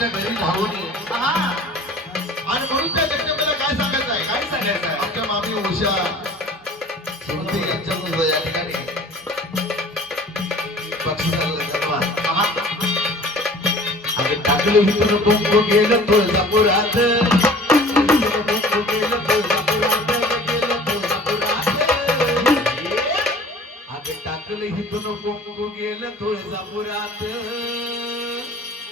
आपल्या घरी धावून आणि म्हणून त्या घटनेबद्दल काय सांगायचं आहे? काय सांगायचं आहे? आमच्या मामी उषा सुमती यांच्या मुलं या ठिकाणी बक्षिसाला धन्यवाद हा. अगं टाकलं कुंकू गेलं तुळजापुरात कुंकू टाकलं इथून कुंकू गेलं तुळजापुरात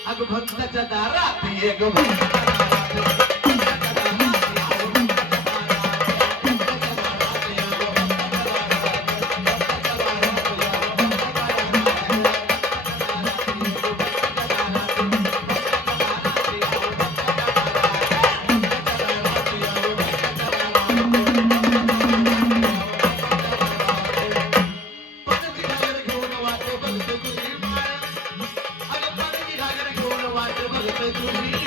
अगं भक्ताच्या दारात ये ग